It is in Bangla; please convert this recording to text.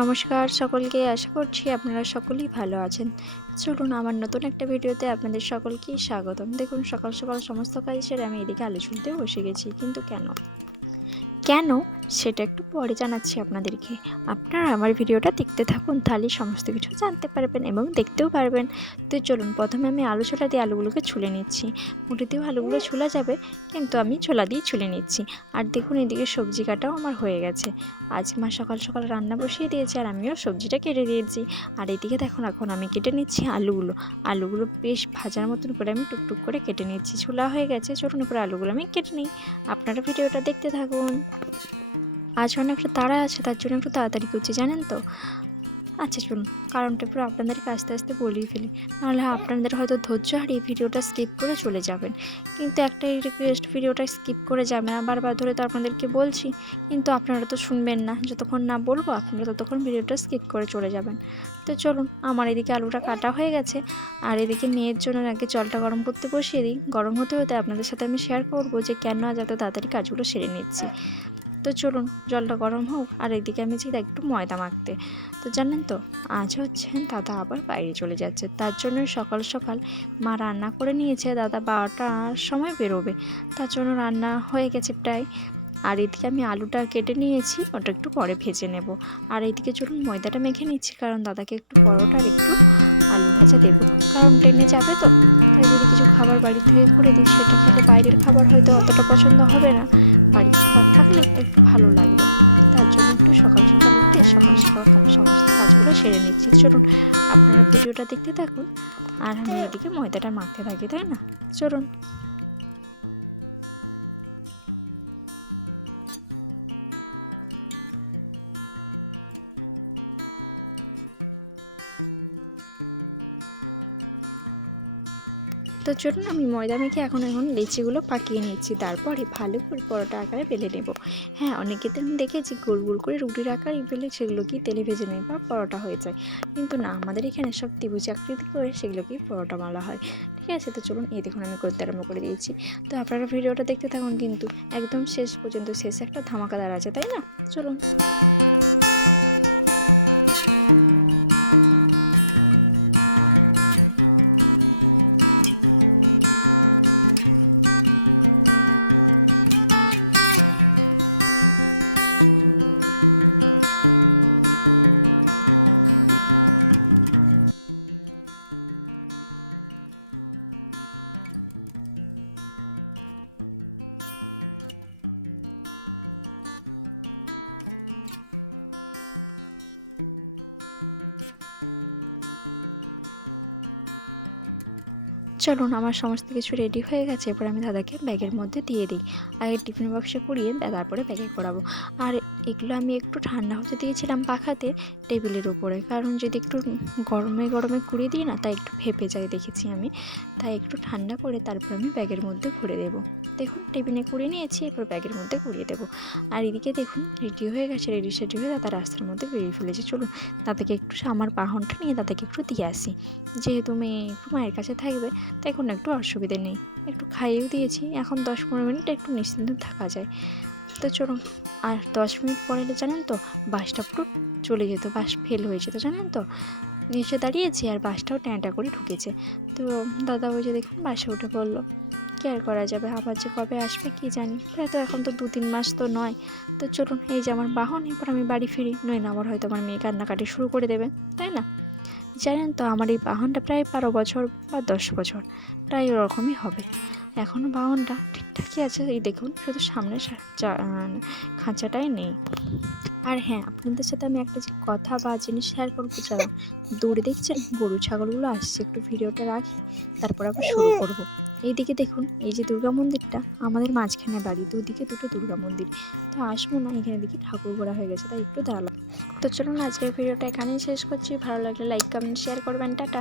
নমস্কার সকলকে, আশা করছি আপনারা সকলেই ভালো আছেন। চলুন আমার নতুন একটা ভিডিওতে আপনাদের সকলকেই স্বাগতম। দেখুন সকাল সকাল সমস্ত কাজ সেরে আমি এদিকে আলু ছুলতে বসে গেছি, কিন্তু কেন সেটা একটু পরে জানাচ্ছি আপনাদেরকে। আপনারা আমার ভিডিওটা দেখতে থাকুন, তাহলে সমস্ত কিছু জানতে পারবেন এবং দেখতেও পারবেন। তো চলুন, প্রথমে আমি আলু ছোলা দিয়ে আলুগুলোকে ছুলে নিচ্ছি। মুঠি দিয়েও আলুগুলো ছোলা যাবে, কিন্তু আমি ছোলা দিয়ে ছুলে নিচ্ছি। আর দেখুন এদিকে সবজি কাটাও আমার হয়ে গেছে। আজ মা সকাল সকাল রান্না বসিয়ে দিয়েছে আর আমিও সবজিটা কেটে দিয়েছি। আর এদিকে দেখুন এখন আমি কেটে নিচ্ছি আলুগুলো বেশ ভাজার মতন করে আমি টুকটুক করে কেটে নিচ্ছি। ছোলা হয়ে গেছে, চলুন করে আলুগুলো আমি কেটে নিই। আপনারা ভিডিওটা দেখতে থাকুন। আজ অনেকটা তাড়া আছে, তার জন্য একটু তাড়াতাড়ি করছি, জানেন তো। আচ্ছা চলুন, কারণটা পুরো আপনাদেরকে আস্তে আস্তে বলেই ফেলি, নাহলে আপনাদের হয়তো ধৈর্য হারিয়ে ভিডিওটা স্কিপ করে চলে যাবেন। কিন্তু একটাই রিকোয়েস্ট, ভিডিওটা স্কিপ করে যাবেন। আর বারবার ধরে তো আপনাদেরকে বলছি, কিন্তু আপনারা তো শুনবেন না। যতক্ষণ না বলবো আপনারা ততক্ষণ ভিডিওটা স্কিপ করে চলে যাবেন। তো চলুন, আমার এদিকে আলুটা কাটা হয়ে গেছে। আর এদিকে মেয়ের জন্য আগে জলটা গরম করতে বসিয়ে দিই। গরম হতে হতে আপনাদের সাথে আমি শেয়ার করবো যে কেন আজ এত তাড়াতাড়ি কাজগুলো সেরে নিচ্ছি। তো চলুন জলটা গরম হোক, আর এদিকে আমি চাই একটু ময়দা মাখতে। তো জানেন তো, আজ হচ্ছে দাদা আবার বাইরে চলে যাচ্ছে, তার জন্য সকাল সকাল মা রান্না করে নিয়েছে। দাদা 12টার সময় বেরোবে, তার জন্য রান্না হয়ে গেছে প্রায়। আর এদিকে আমি আলুটা কেটে নিয়েছি, ওটা একটু পরে ভেজে নেব। আর এইদিকে চলুন ময়দাটা মেখে নিচ্ছি, কারণ দাদাকে একটু পরোটা আর একটু আলু ভাজা দেবো, কারণ ট্রেনে যাবে তো। তাই যদি কিছু খাবার বাড়ি থেকে করে দিই, সেটা খেলে বাইরের খাবার হয়তো অতটা পছন্দ হবে না, বাড়ির খাবার থাকলে একটু ভালো লাগবে। তার জন্য একটু সকাল সকাল উঠে সকাল সকাল সমস্ত কাজগুলো সেরে নিচ্ছি। চলুন আপনারা ভিডিওটা দেখতে থাকুন, আর আমি এদিকে ময়দাটা মাখতে থাকি, তাই না? চলুন। তো চলুন আমি ময়দা মেখে এখন লেচিগুলো পাকিয়ে নিচ্ছি, তারপরে ভালো করে পরোটা আকারে বেলে নেব। হ্যাঁ, অনেকে তো আমি দেখেছি গোল গোল করে রুটির আকারে বেলে সেগুলোকেই তেলে ভেজে নেয় বা পরোটা হয়ে যায়, কিন্তু না, আমাদের এখানে সব ত্রিভুজ আকৃতি করে সেগুলোকেই পরোটা মালা হয়। ঠিক আছে, তো চলুন এই দেখুন আমি করতে আরম্ভ করে দিয়েছি। তো আপনারা ভিডিওটা দেখতে থাকুন, কিন্তু একদম শেষ পর্যন্ত, শেষ একটা ধামাকাদার আছে, তাই না? চলুন। চলুন আমার সমস্ত কিছু রেডি হয়ে গেছে, এরপর আমি দাদাকে ব্যাগের মধ্যে দিয়ে দিই। আগে টিফিন বক্সে কুড়িয়ে তারপরে ব্যাগে করাবো। আর এগুলো আমি একটু ঠান্ডা হতে দিয়েছিলাম পাখাতে, টেবিলের উপরে, কারণ যদি একটু গরমে গরমে কুড়িয়ে দিই না, তাই একটু ফেপে যায় দেখেছি আমি। তাই একটু ঠান্ডা করে তারপর আমি ব্যাগের মধ্যে ভরে দেবো। দেখুন টিফিনে কুড়িয়ে নিয়েছি, এরপর ব্যাগের মধ্যে কুড়িয়ে দেবো। আর এদিকে দেখুন রেডি হয়ে গেছে, রেডি সেডি হয়ে দাদা রাস্তার মধ্যে বেরিয়ে ফেলেছে। চলুন দাদাকে একটু আমার বাহনটা নিয়ে দাদাকে একটু দিয়ে আসি, যেহেতু মেয়ে একটু মায়ের কাছে থাকবে, তাই কোনো একটু অসুবিধে নেই। একটু খাইয়েও দিয়েছি, এখন 10-15 মিনিট একটু নিশ্চিন্ত থাকা যায়। তো চলুন। আর 10 মিনিট পরে জানেন তো, বাসটা পুরো চলে যেত, বাস ফেল হয়ে যেত, জানেন তো। এসে দাঁড়িয়েছি আর বাসটাও ট্যাঁটা করে ঢুকেছে। তো দাদা ওই যে দেখুন বাসে উঠে পড়লো। কী আর করা যাবে, আবার যে কবে আসবে কী জানি, প্রায় তো এখন তো 2-3 মাস তো নয়। তো চলুন, এই যে আমার বাহন, এরপর আমি বাড়ি ফিরি, নইলে আবার হয়তো আমার মেয়ে কান্নাকাটি শুরু করে দেবে, তাই না? জানেন তো আমার এই বাহনটা প্রায় 12 বছর বা 10 বছর, প্রায় ওরকমই হবে। এখনও বাহনটা ঠিকঠাকই আছে, এই দেখুন শুধু সামনে খাঁচাটাই নেই। আর হ্যাঁ, আপনাদের সাথে আমি একটা যে কথা বা জিনিস শেয়ার করবো, যারা দূরে দেখছেন গরু ছাগলগুলো আসছে, একটু ভিডিওটা রাখি, তারপর আবার শুরু করব। এইদিকে দেখুন, এই যে দুর্গা মন্দিরটা, আমাদের মাঝখানে বাড়ি, দুদিকে দুটো দুর্গা মন্দির। তো আসবো না, এখানে দেখি ঠাকুর ঘোরা হয়ে গেছে, তাই একটু দাঁড়ালাম। তো চলুন আজকের ভিডিওটা এখানেই শেষ করছি। ভালো লাগলে লাইক কমেন্ট শেয়ার করবেন। টাটা।